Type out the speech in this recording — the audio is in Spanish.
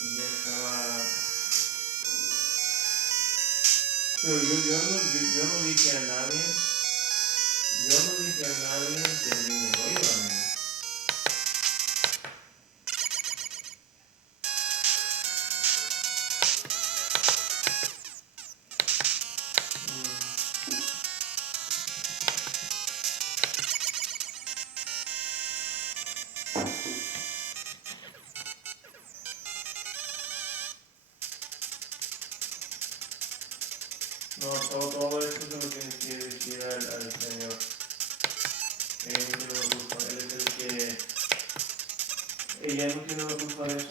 y ya estaba... Pero yo no dije a nadie, que el dinero iba a mí. No, todo esto se lo tienes que decir al Señor. Él no tiene la culpa, Él es el que... Ella no tiene la culpa de eso,